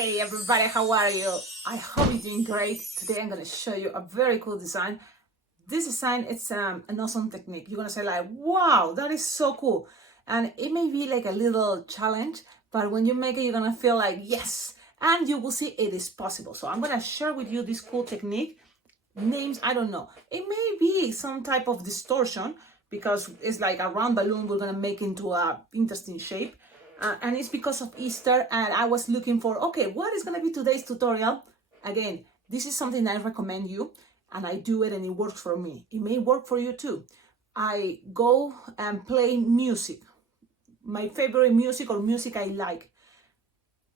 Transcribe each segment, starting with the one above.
Hey everybody, how are you? I hope you're doing great. Today I'm going to show you a very cool design. This design, it's an awesome technique. You're going to say like, wow, that is so cool. And it may be like a little challenge, but when you make it, you're going to feel like, yes, and you will see it is possible. So I'm going to share with you this cool technique. Names, I don't know. It may be some type of distortion because it's like a round balloon we're going to make into a interesting shape. And it's because of Easter, and I was looking for, okay, what is going to be today's tutorial? Again, this is something I recommend you, and I do it and it works for me. It may work for you too. I go and play music, my favorite music or music I like.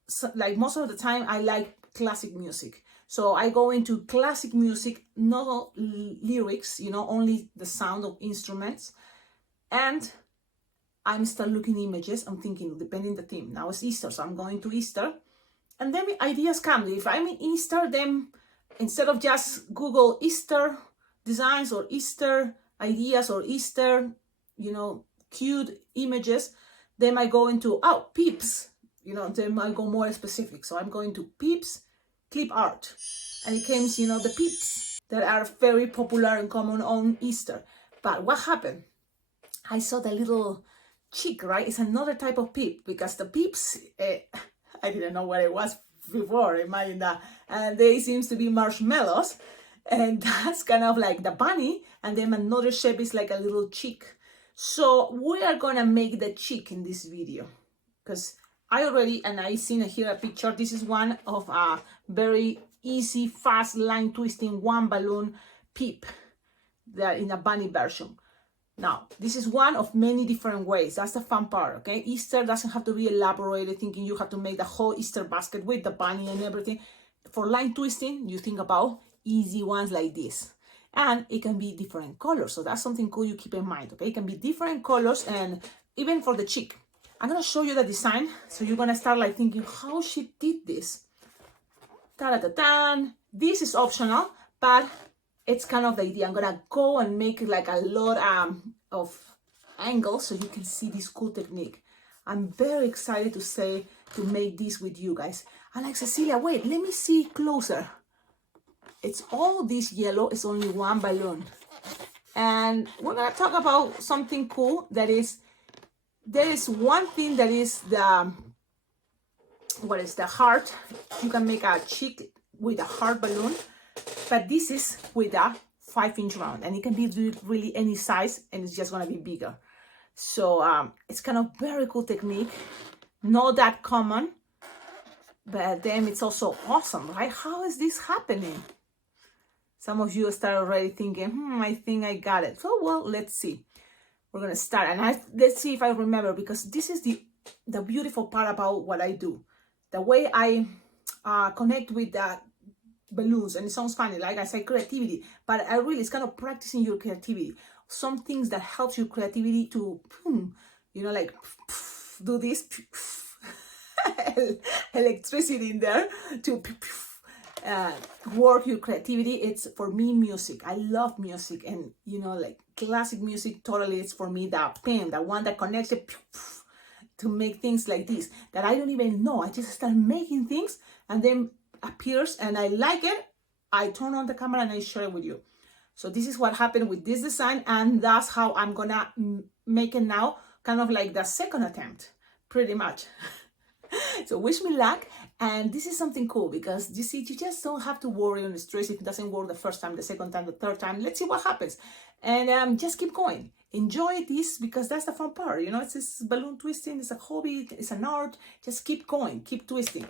So, like most of the time, I like classic music. So I go into classic music, not lyrics, only the sound of instruments. And I'm start looking images. I'm thinking, depending the theme. Now it's Easter, so I'm going to Easter. And then ideas come. If I'm in Easter, then instead of just Google Easter designs or Easter ideas or Easter, cute images, then I go into, Peeps. Then I go more specific. So I'm going to Peeps, clip art. And it comes, the Peeps that are very popular and common on Easter. But what happened? I saw the little chick, right? It's another type of peep because the peeps, I didn't know what it was before, imagine that. And they seems to be marshmallows, and that's kind of like the bunny, and then another shape is like a little chick. So we are gonna make the chick in this video because I seen here a picture. This is one of a very easy, fast line twisting one balloon peep that in a bunny version. Now, this is one of many different ways. That's the fun part, okay? Easter doesn't have to be elaborated, thinking you have to make the whole Easter basket with the bunny and everything. For line twisting, you think about easy ones like this. And it can be different colors. So that's something cool you keep in mind, okay? It can be different colors, and even for the chick. I'm going to show you the design. So you're going to start like thinking how she did this. Ta-da-ta-tan. This is optional, but it's kind of the idea. I'm gonna go and make like a lot of angles so you can see this cool technique. I'm very excited to make this with you guys. I'm like, Cecilia, wait, let me see closer. It's all this yellow, it's only one balloon. And we're gonna talk about something cool there is one thing that is the heart. You can make a chick with a heart balloon. But this is with a 5-inch round, and it can be really any size, and it's just gonna be bigger. So it's kind of very cool technique, not that common, but then it's also awesome, right? How is this happening? Some of you start already thinking, I think I got it. So well, let's see. We're gonna start, and let's see if I remember, because this is the beautiful part about what I do, the way I connect with that balloons. And it sounds funny, like I said, creativity, but it's kind of practicing your creativity. Some things that helps your creativity to like do this electricity in there to work your creativity. It's for me music. I love music, and like classic music, totally it's for me that pen, the one that connects it to make things like this that I don't even know. I just start making things, and then appears and I like it, I turn on the camera and I share it with you. So this is what happened with this design, and that's how I'm gonna make it now, kind of like the second attempt, pretty much. So wish me luck. And this is something cool because you see, you just don't have to worry and stress if it doesn't work the first time, the second time, the third time. Let's see what happens, and just keep going. Enjoy this because that's the fun part. It's this balloon twisting, it's a hobby, it's an art. Just keep going, keep twisting.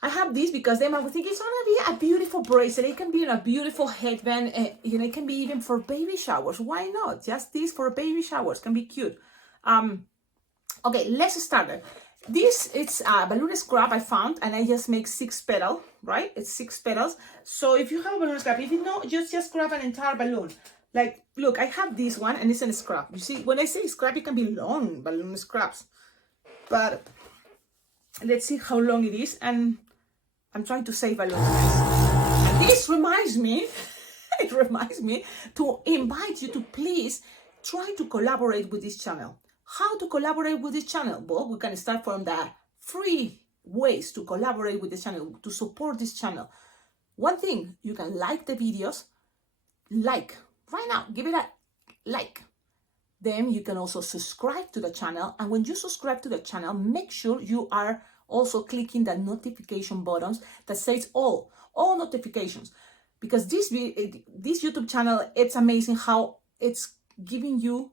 I have this because then I would think it's gonna be a beautiful bracelet. It can be a beautiful headband. It can be even for baby showers. Why not? Just this for baby showers can be cute. Okay, let's start it. This it's a balloon scrap I found, and I just make 6 petals, right? It's 6 petals. So if you have a balloon scrap, if you know, just grab an entire balloon. Like, look, I have this one, and it's a scrap. You see, when I say scrap, it can be long balloon scraps. But let's see how long it is, and I'm trying to save a lot. And this reminds me, it reminds me to invite you to please try to collaborate with this channel. How to collaborate with this channel? Well, we can start from the free ways to collaborate with the channel, to support this channel. One thing, you can like the videos, like, right now, give it a like. Then you can also subscribe to the channel. And when you subscribe to the channel, make sure you are also clicking the notification buttons that says all notifications. Because this YouTube channel, it's amazing how it's giving you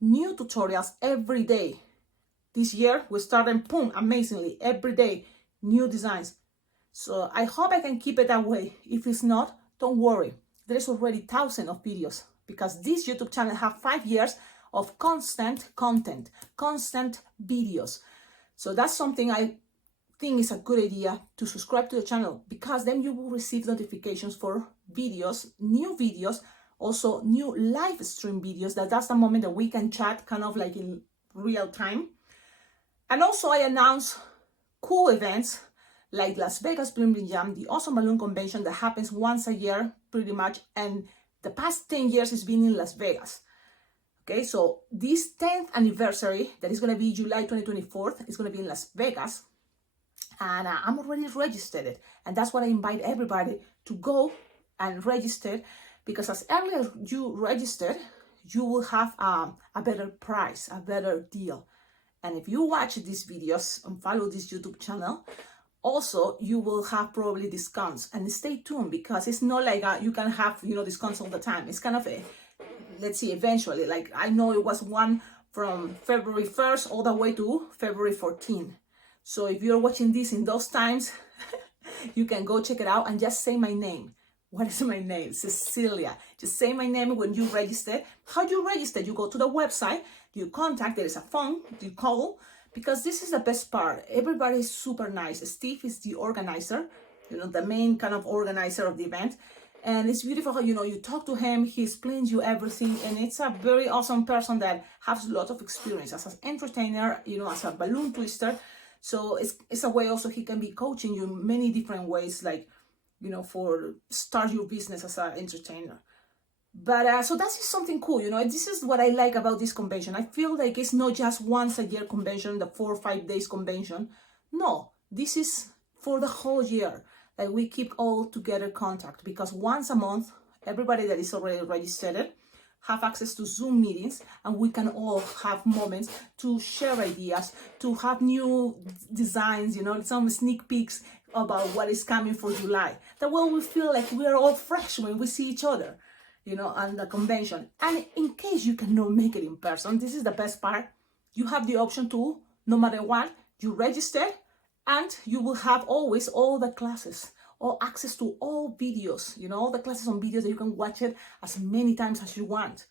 new tutorials every day. This year, we started, boom, amazingly, every day, new designs. So I hope I can keep it that way. If it's not, don't worry. There's already thousands of videos because this YouTube channel has 5 years of constant content, constant videos. So that's something I think is a good idea, to subscribe to the channel, because then you will receive notifications for videos, new videos, also new live stream videos. That's the moment that we can chat kind of like in real time. And also I announce cool events like Las Vegas Bling Bling Jam, the awesome balloon convention that happens once a year pretty much, and the past 10 years it's been in Las Vegas. Okay, so this 10th anniversary, that is going to be July 2024, is going to be in Las Vegas, and I'm already registered, and that's what I invite everybody to go and register, because as early as you register, you will have a better price, a better deal. And if you watch these videos and follow this YouTube channel, also you will have probably discounts. And stay tuned, because it's not like you can have, you know, discounts all the time. It's kind of a, let's see, eventually, like I know it was one from February 1st all the way to February 14th. So if you're watching this in those times, you can go check it out and just say my name. What is my name? Cecilia. Just say my name when you register. How do you register? You go to the website, you contact, there is a phone, you call, because this is the best part. Everybody is super nice. Steve is the organizer, you know, the main kind of organizer of the event. And it's beautiful how, you know, you talk to him, he explains you everything, and it's a very awesome person that has a lot of experience as an entertainer, you know, as a balloon twister. So it's a way also he can be coaching you in many different ways, like, you know, for start your business as an entertainer. But so that's just something cool, you know. This is what I like about this convention. I feel like it's not just once a year convention, the 4 or 5 days convention. No, this is for the whole year. Like we keep all together contact, because once a month, everybody that is already registered have access to Zoom meetings, and we can all have moments to share ideas, to have new designs, you know, some sneak peeks about what is coming for July. That way we feel like we are all fresh when we see each other, you know, on the convention. And in case you cannot make it in person, this is the best part. You have the option to, no matter what, you register, and you will have always all the classes, or access to all videos, you know, all the classes on videos that you can watch it as many times as you want.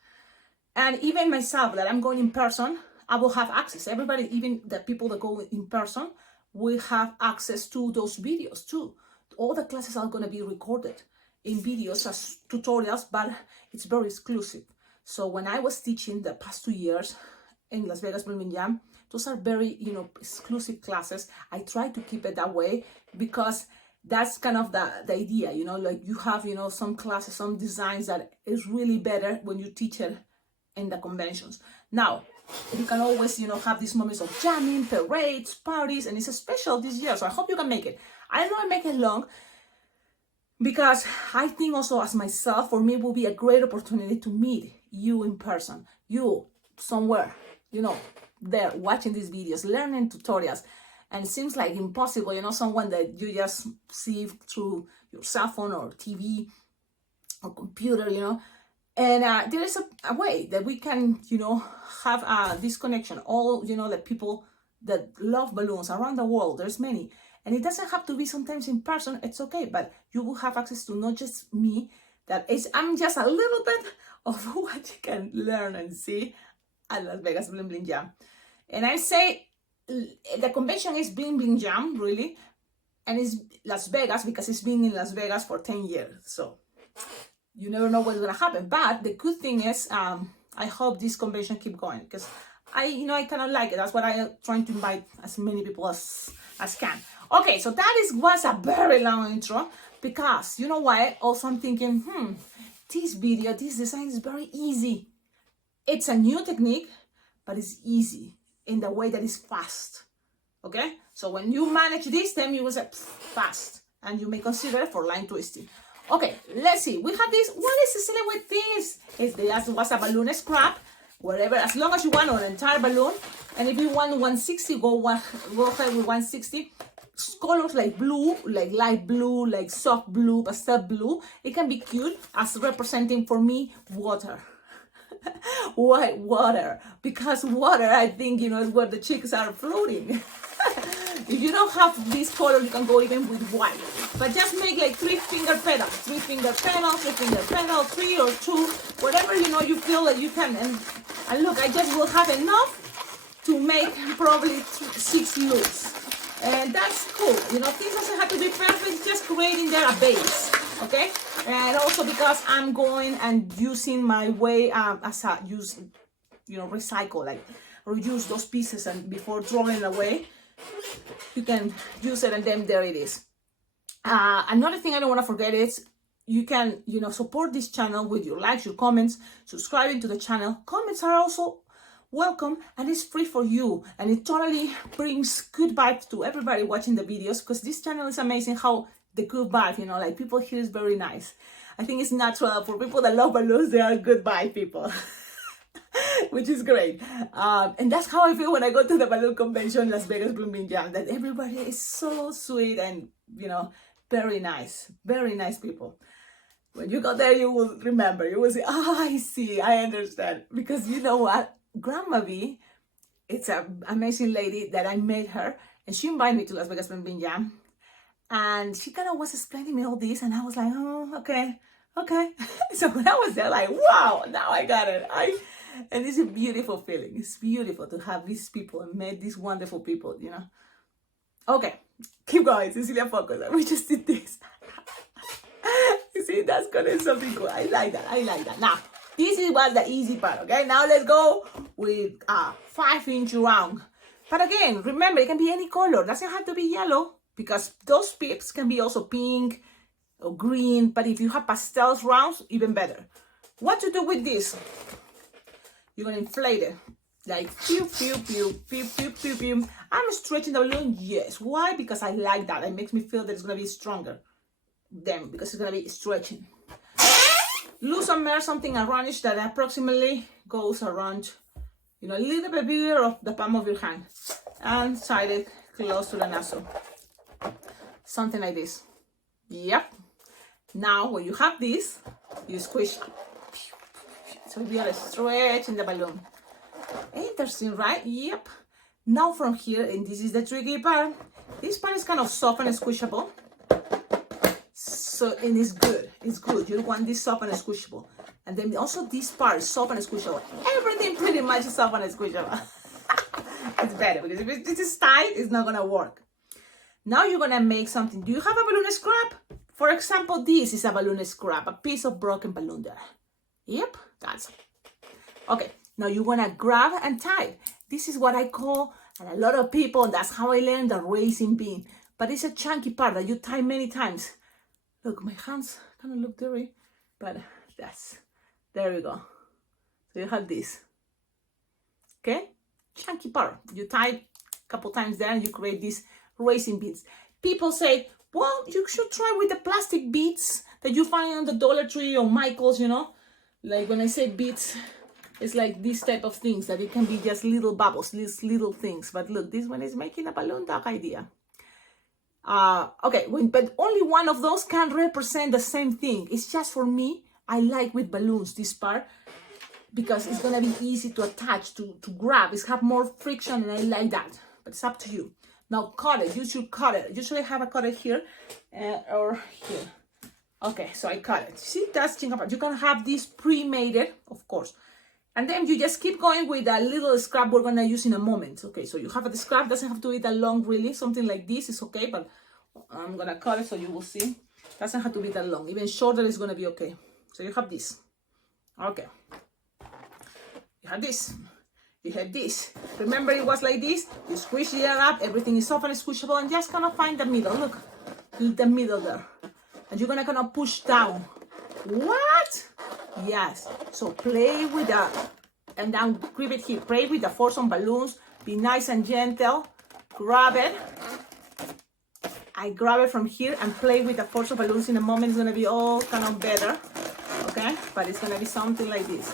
And even myself, that I'm going in person, I will have access. Everybody, even the people that go in person, will have access to those videos too. All the classes are going to be recorded in videos as tutorials, but it's very exclusive. So when I was teaching the past 2 years in Las Vegas Bling Bling Jam, those are very, you know, exclusive classes. I try to keep it that way, because that's kind of the idea, you know, like you have, you know, some classes, some designs that is really better when you teach it in the conventions. Now, you can always, you know, have these moments of jamming, parades, parties, and it's special this year. So I hope you can make it. I know I make it long, because I think also as myself, for me, it will be a great opportunity to meet you in person, you somewhere, you know, there watching these videos, learning tutorials. And it seems like impossible, you know, someone that you just see through your cell phone or TV or computer, you know. And there is a way that we can, you know, have this connection. All, you know, the people that love balloons around the world, there's many. And it doesn't have to be sometimes in person, it's okay. But you will have access to not just me, I'm just a little bit of what you can learn and see at Las Vegas Bling Bling Jam. And I say, the convention is Bling Bling Jam, really, and it's Las Vegas because it's been in Las Vegas for 10 years. So you never know what's gonna happen. But the good thing is, I hope this convention keep going, because I kind of like it. That's what I am trying to invite as many people as can. Okay, so that was a very long intro, because you know why? Also, I'm thinking, this design is very easy. It's a new technique, but it's easy in the way that it's fast. Okay, so when you manage this, then you will say fast, and you may consider it for line twisting. Okay, let's see. We have this. What is Cecilia with this? It was a balloon scrap, whatever, as long as you want an entire balloon. And if you want 160, go ahead with 160. Colors like blue, like light blue, like soft blue, pastel blue. It can be cute as representing for me water. White water, because water, I think, you know, is where the chicks are floating. If you don't have this color, you can go even with white, but just make like 3 finger pedals, 3 finger pedals, 3 finger pedals, 3 or 2, whatever, you know, you feel that you can. And look, I just will have enough to make probably 6 loops, and that's cool. You know, things doesn't have to be perfect, just creating there a base. Okay, and also because I'm going and using my way as a use, you know, recycle, like reuse those pieces, and before throwing it away, you can use it, and then there it is. Another thing I don't want to forget is you can, you know, support this channel with your likes, your comments, subscribing to the channel. Comments are also welcome, and it's free for you, and it totally brings good vibes to everybody watching the videos, because this channel is amazing how the good vibe, you know, like people here is very nice. I think it's natural for people that love balloons. They are good vibe people. Which is great. And that's how I feel when I go to the balloon convention, Las Vegas Blooming Jam, that everybody is so sweet and, you know, very nice people. When you go there, you will remember, you will say, oh, I see, I understand. Because you know what, Grandma V, it's an amazing lady that I met her, and she invited me to Las Vegas Blooming Jam. And she kind of was explaining me all this, and I was like, oh, okay. So when I was there, like, wow, now I got it. And it's a beautiful feeling. It's beautiful to have these people and meet these wonderful people, you know. Okay, keep going, Cecilia, focus. We just did this. You see, that's gonna be something cool. I like that. Now, this was the easy part, okay? Now let's go with a 5-inch round. But again, remember, it can be any color. It doesn't have to be yellow, because those peeps can be also pink or green, but if you have pastels rounds, even better. What to do with this? You're gonna inflate it, like pew, pew, pew, pew, pew, pew, pew. I'm stretching the balloon, yes. Why? Because I like that. It makes me feel that it's gonna be stronger then, because it's gonna be stretching. Loose and mere something aroundish that approximately goes around, you know, a little bit bigger of the palm of your hand, and side it close to the nozzle. Something like this. Yep. Now when you have this, you squish. So we are stretching the balloon. Interesting, right? Yep. Now from here, and this is the tricky part, this part is kind of soft and squishable. So, and it's good. You want this soft and squishable. And then also this part is soft and squishable. Everything pretty much is soft and squishable. It's better, because if this is tight, it's not gonna work. Now you're gonna make something. Do you have a balloon scrap? For example, this is a balloon scrap, a piece of broken balloon there. Yep, that's it. Okay, now you're gonna grab and tie. This is what I call, and a lot of people, that's how I learned the racing bean. But it's a chunky part that you tie many times. Look, my hands kind of look dirty, but there we go. So you have this. Okay, chunky part. You tie a couple times there, and you create these racing beads. People say, well, you should try with the plastic beads that you find on the Dollar Tree or Michael's, you know. Like when I say beads, it's like this type of things that it can be just little bubbles, these little things. But look, this one is making a balloon duck idea. Okay, but only one of those can represent the same thing. It's just for me, I like with balloons this part, because it's gonna be easy to attach, to grab. It's have more friction, and I like that. But it's up to you. Now cut it. You should cut it. Usually I have a cutter here or here. Okay, so I cut it. See, that's thing about. You can have this pre-made, of course. And then you just keep going with a little scrap we're gonna use in a moment. Okay, so you have the scrap, doesn't have to be that long really. Something like this is okay, but I'm gonna cut it so you will see. Doesn't have to be that long. Even shorter is gonna be okay. So you have this. Okay. You have this. You have this. Remember, it was like this. You squish it up. Everything is soft and squishable, and just kind of find the middle. Look, the middle there, and you're gonna kind of push down. What? Yes. So play with that, and then grip it here. Play with the force on balloons. Be nice and gentle. grab it. I grab it from here and play with the force of balloons. In a moment, it's gonna be all kind of better, okay? But it's gonna be something like this.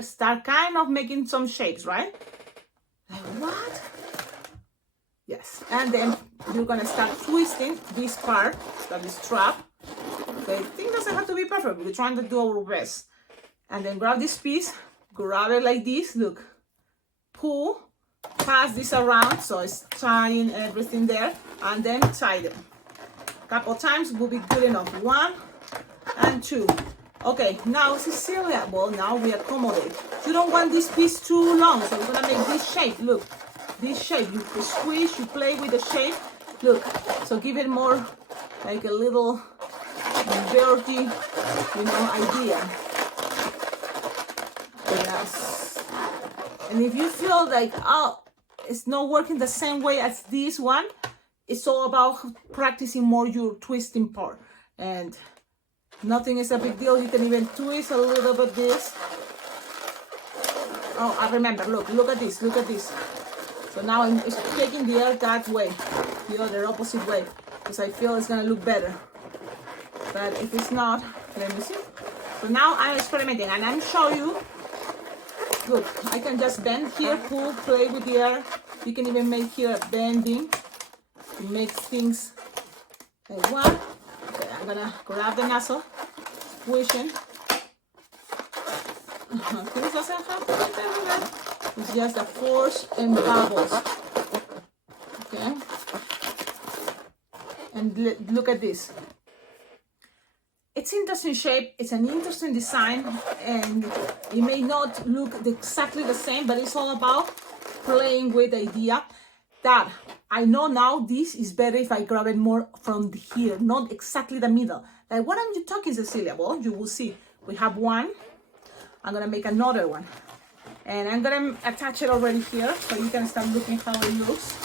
Start kind of making some shapes, right? Like what? Yes, and then you're gonna start twisting this part, that is strap. Okay, thing doesn't have to be perfect. We're trying to do our best. And then grab this piece, grab it like this, look. Pull, pass this around, so it's tying everything there, and then tie them. A couple times will be good enough. 1 and 2. Okay, now Cecilia, well, now we accommodate. You don't want this piece too long, so we're gonna make this shape, look. This shape, you squeeze, you play with the shape, look. So give it more like a little dirty, idea. Yes. And if you feel like, oh, it's not working the same way as this one, it's all about practicing more your twisting part. And nothing is a big deal. You can even twist a little bit this. Oh, I remember. Look at this. Look at this. So now I'm taking the air that way, the other opposite way, because I feel it's gonna look better. But if it's not, let me see. So now I'm experimenting, and I'm showing you. Look, I can just bend here, pull, play with the air. You can even make here a bending to make things like one. Okay, I'm gonna grab the nozzle, squishing. Things doesn't have to be everywhere. It's just the force and bubbles. Okay. And look at this. It's interesting shape, it's an interesting design, and it may not look exactly the same, but it's all about playing with the idea that I know now this is better if I grab it more from here, not exactly the middle. Like, what are you talking, Cecilia? Well, you will see. We have one. I'm gonna make another one. And I'm gonna attach it already here, so you can start looking how it looks.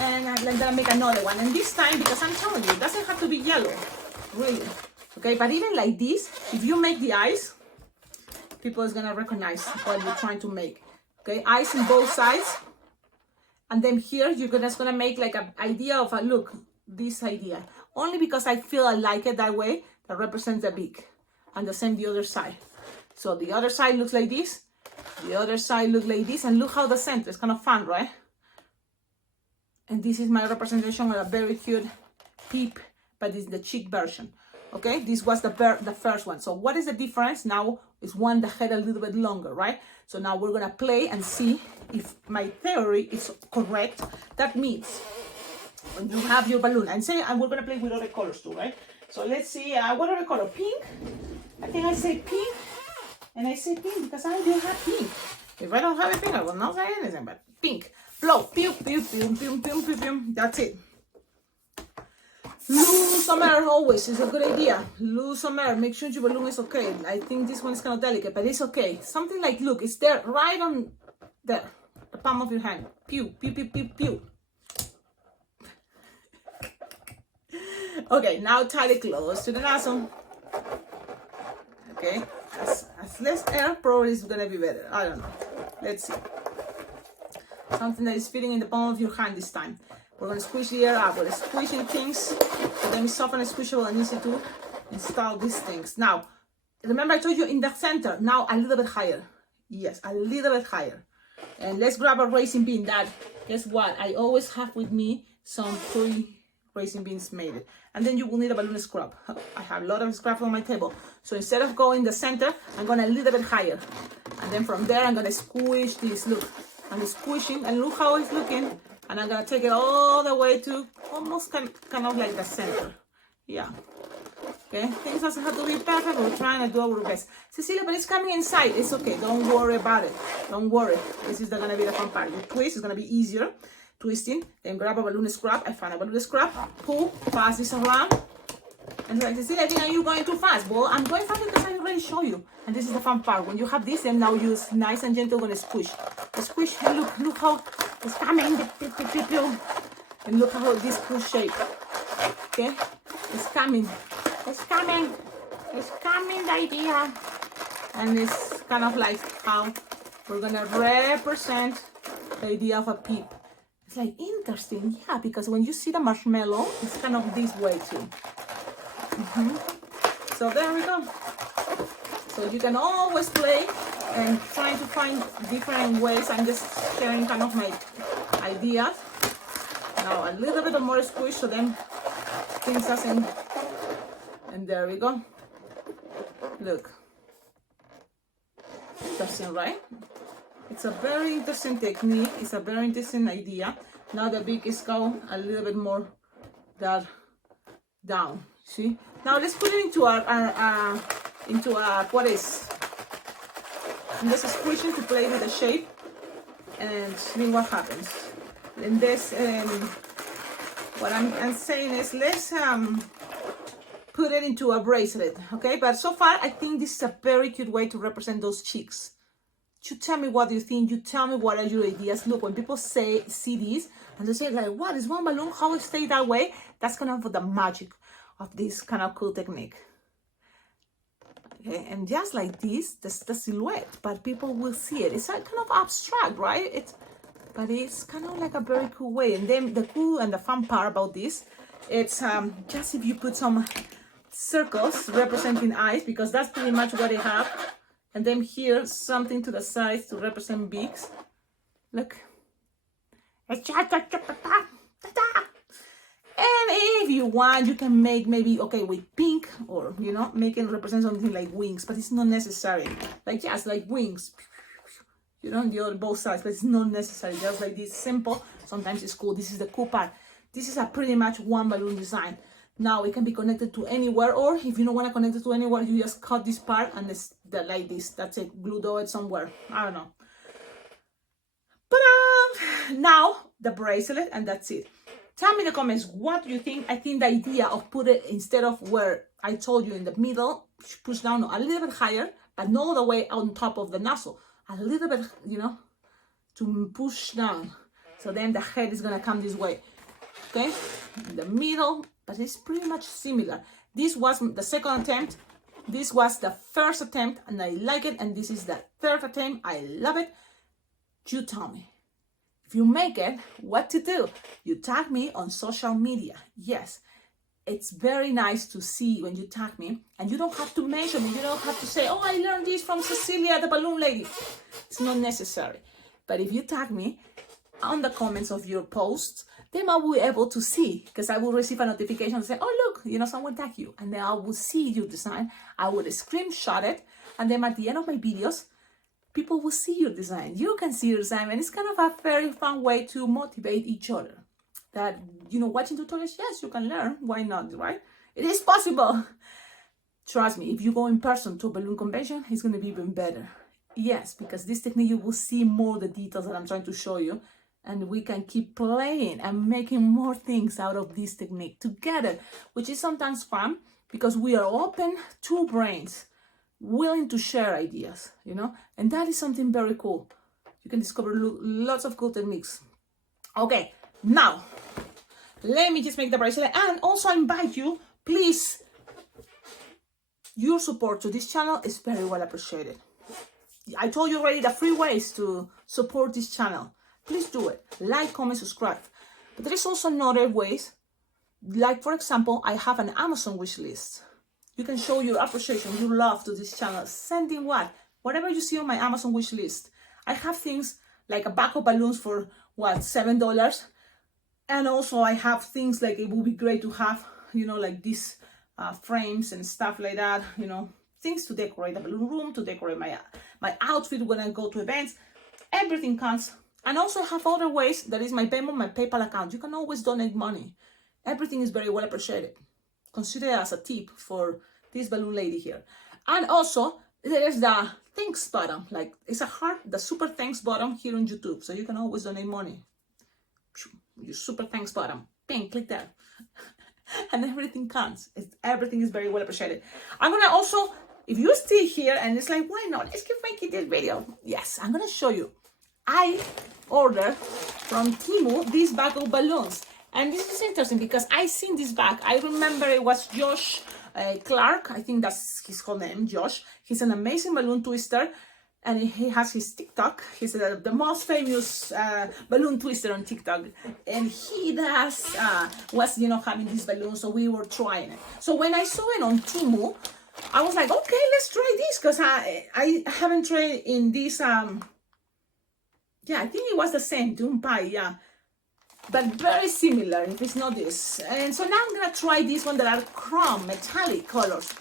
And I'm gonna make another one. And this time, because I'm telling you, it doesn't have to be yellow, really. Okay, but even like this, if you make the eyes, people is gonna recognize what you're trying to make. Okay, eyes on both sides. And then here, you're just gonna make like an idea of a look, this idea. Only because I feel I like it that way, that represents the beak. And the same the other side. So the other side looks like this. The other side looks like this. And look how the center is kind of fun, right? And this is my representation of a very cute peep, but it's the cheek version. Okay, this was the first one. So what is the difference? Now is one that had a little bit longer, right? So now we're gonna play and see if my theory is correct. That means when you have your balloon, and we're gonna play with other colors too, right? So let's see, what other color? Pink? I think I say pink, and I say pink because I do have pink. If I don't have a pink, I will not say anything, but pink. Blow, pew, pew, pew, pew, pew, pew, pew. That's it. Lose some air always is a good idea. Lose some air. Make sure your balloon is okay. I think this one is kind of delicate, but it's okay. Something like, look, it's there, right on there, the palm of your hand. Pew, pew, pew, pew, pew. Okay, now tie it close to the nozzle. Okay, as less air, probably is gonna be better. I don't know. Let's see. Something that is fitting in the palm of your hand this time. We're gonna squish the air out. We're squishing things. So then we soften and squishable and easy to install these things. Now, remember I told you in the center. Now a little bit higher. Yes, a little bit higher. And let's grab a raisin bean. That, guess what? I always have with me some raisin beans made. And then you will need a balloon scrub. I have a lot of scrub on my table. So instead of going the center, I'm going a little bit higher. And then from there, I'm going to squish this. Look, I'm squishing and look how it's looking. And I'm going to take it all the way to almost kind of like the center. Yeah. Okay, things doesn't have to be perfect. We're trying to do our best. Cecilia, but it's coming inside. It's okay. Don't worry about it. Don't worry. This is going to be the fun part. The twist is going to be easier. Twisting, then grab a balloon scrap. I found a balloon scrap. Pull, pass this around. And like, Cecilia, I think you're going too fast. Well, I'm going fast because I already show you. And this is the fun part. When you have this, then now you're nice and gentle going to squish. Squish, and look how it's coming. And look how this cool shape. Okay? It's coming. It's coming. It's coming, the idea. And it's kind of like how we're going to represent the idea of a peep. It's like interesting, yeah, because when you see the marshmallow, it's kind of this way too. So there we go. So you can always play and trying to find different ways. I'm just sharing kind of my ideas. Now a little bit of more squish so then things doesn't, and there we go. Look. Interesting, right? It's a very interesting technique. It's a very interesting idea. Now the beak is going a little bit more that down. See? Now let's put it into a what is? I'm just squishing to play with the shape and see what happens. And this, what I'm saying is let's put it into a bracelet, okay? But so far, I think this is a very cute way to represent those cheeks. You tell me what you think. You tell me what are your ideas. Look, when people see these and they say like, what is one balloon? How it stay that way? That's kind of the magic of this kind of cool technique. Okay, and just like this, that's the silhouette, but people will see it. It's like kind of abstract, right? But it's kind of like a very cool way. And then the cool and the fun part about this, it's just if you put some circles representing eyes, because that's pretty much what they have. And then here, something to the sides to represent beaks. Look. And if you want, you can make maybe, okay, with pink or, you know, make it represent something like wings, but it's not necessary. Like, just like wings. You know, the other both sides, but it's not necessary. Just like this, simple. Sometimes it's cool. This is the cool part. This is a pretty much one balloon design. Now it can be connected to anywhere, or if you don't want to connect it to anywhere, you just cut this part and it's like this. That's it. Glue it somewhere. I don't know. But now the bracelet, and that's it. Tell me in the comments, what do you think? I think the idea of put it instead of where I told you in the middle, push down a little bit higher, but not all the way on top of the nozzle. A little bit, you know, to push down. So then the head is gonna come this way. Okay, in the middle, but it's pretty much similar. This was the second attempt. This was the first attempt, and I like it. And this is the third attempt. I love it. You tell me. If you make it, what to do? You tag me on social media. Yes, it's very nice to see when you tag me, and you don't have to mention it. You don't have to say, oh, I learned this from Cecilia, the balloon lady. It's not necessary. But if you tag me on the comments of your posts, then I will be able to see, because I will receive a notification and say, oh, look, you know, someone tagged you. And then I will see your design. I will screenshot it. And then at the end of my videos, people will see your design. You can see your design. And it's kind of a very fun way to motivate each other. That, you know, watching tutorials, yes, you can learn. Why not, right? It is possible. Trust me, if you go in person to a balloon convention, it's going to be even better. Yes, because this technique, you will see more the details that I'm trying to show you. And we can keep playing and making more things out of this technique together, which is sometimes fun because we are open to brains, willing to share ideas, you know, and that is something very cool. You can discover lots of cool techniques. Okay, now, let me just make the bracelet, and also invite you, please, your support to this channel is very well appreciated. I told you already the free ways to support this channel. Please do it. Like, comment, subscribe. But there is also other ways. Like, for example, I have an Amazon wish list. You can show your appreciation, your love to this channel. Sending what? Whatever you see on my Amazon wish list. I have things like a bag of balloons for, what, $7? And also I have things like, it would be great to have, you know, like these frames and stuff like that. You know, things to decorate the balloon room, to decorate my outfit when I go to events. Everything comes. And also have other ways. That is my Venmo, my PayPal account. You can always donate money. Everything is very well appreciated. Consider it as a tip for this balloon lady here. And also, there is the thanks button. Like, it's a heart, the super thanks button here on YouTube. So you can always donate money. Your super thanks button. Bing, click there. And everything counts. Everything is very well appreciated. I'm going to also, if you're still here and it's like, why not? Let's keep making this video. Yes, I'm going to show you. I ordered from Temu this bag of balloons, and this is interesting because I seen this bag. I remember it was Josh Clark. I think that's his whole name, Josh. He's an amazing balloon twister, and he has his TikTok. He's the most famous balloon twister on TikTok, and he does was having this balloon, so we were trying it. So when I saw it on Temu, I was like, okay, let's try this, because I haven't tried in this yeah, I think it was the same Doom Pie, yeah, but very similar if it's not this. And so now I'm gonna try this one that are chrome metallic colors.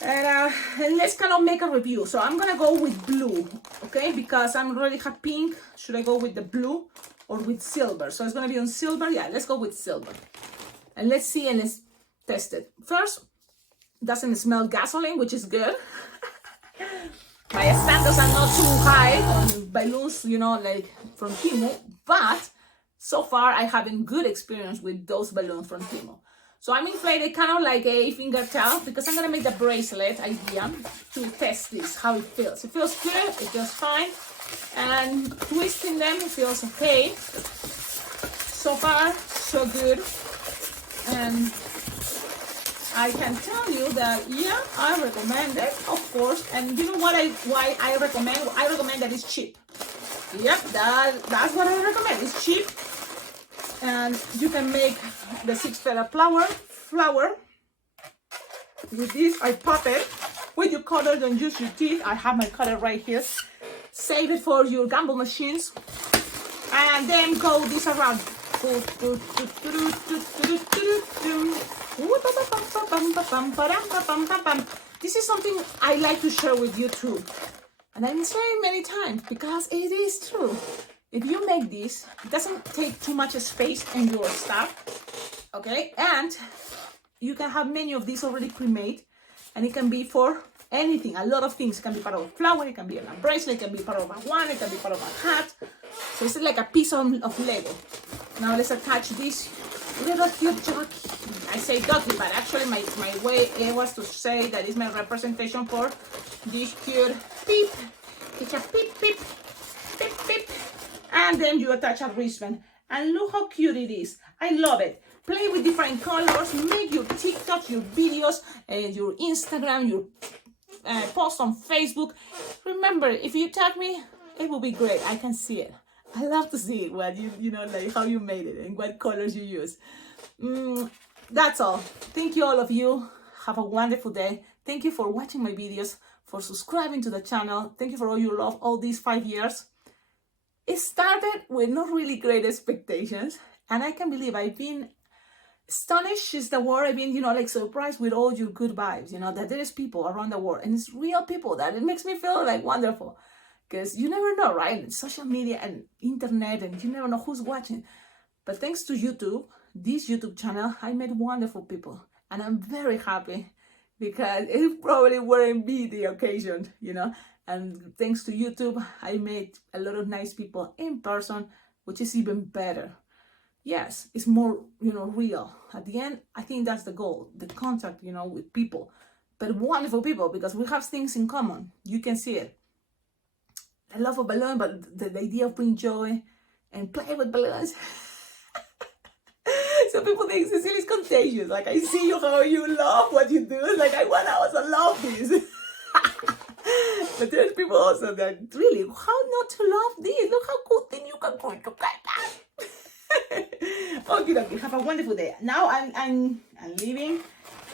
And let's kind of make a review. So I'm gonna go with blue, okay? Because I already have pink. Should I go with the blue or with silver? So it's gonna be on silver. Yeah, let's go with silver. And let's see and let's test it. First, doesn't smell gasoline, which is good. My standards are not too high on balloons, like from Temu, but so far I having good experience with those balloons from Temu. So I'm inflated kind of like a fingertail, because I'm gonna make the bracelet idea to test this, how it feels. It feels good, it feels fine, and twisting them, it feels okay. So far, so good. And I can tell you that, yeah, I recommend it, of course. And you know what why I recommend? I recommend that it's cheap. Yep, that's what I recommend. It's cheap. And you can make the 6-feather flower. With this, I pop it. With your cutter, don't use your teeth. I have my cutter right here. Save it for your gamble machines. And then go this around. This is something I like to share with you too. And I'm saying many times, because it is true. If you make this, it doesn't take too much space in your stuff, okay? And you can have many of these already pre-made, and it can be for anything. A lot of things. It can be part of a flower, it can be a bracelet, it can be part of a wand, it can be part of a hat. So it's like a piece of Lego. Now let's attach this little cute jockey. I say jockey, but actually my way was to say that is my representation for this cute peep. It's a peep, peep, peep, peep. And then you attach a wristband. And look how cute it is. I love it. Play with different colors. Make your TikToks, your videos, your Instagram, your post on Facebook. Remember, if you tag me, it will be great. I can see it. I love to see it, what like how you made it and what colors you use. That's all. Thank you, all of you. Have a wonderful day. Thank you for watching my videos, for subscribing to the channel. Thank you for all your love all these 5 years. It started with not really great expectations, and I can believe I've been astonished is the word. I've been, like surprised with all your good vibes, that there is people around the world, and it's real people, that it makes me feel like wonderful, because you never know, right? Social media and internet, and you never know who's watching. But thanks to YouTube, this YouTube channel, I met wonderful people, and I'm very happy, because it probably wouldn't be the occasion, And thanks to YouTube, I met a lot of nice people in person, which is even better. Yes, it's more, real. At the end, I think that's the goal, the contact, with people. But wonderful people, because we have things in common. You can see it. I love a balloon, but the idea of bring joy and play with balloons. So people think Cecilia is contagious. Like, I see you, how you love what you do. It's like, I want to also love this. But there's people also that really, how not to love this? Look how good thing you can go to that. Okay, have a wonderful day. Now I'm leaving.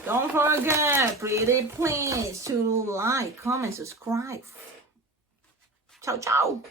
Don't forget, pretty please, to like, comment, subscribe. Ciao, ciao.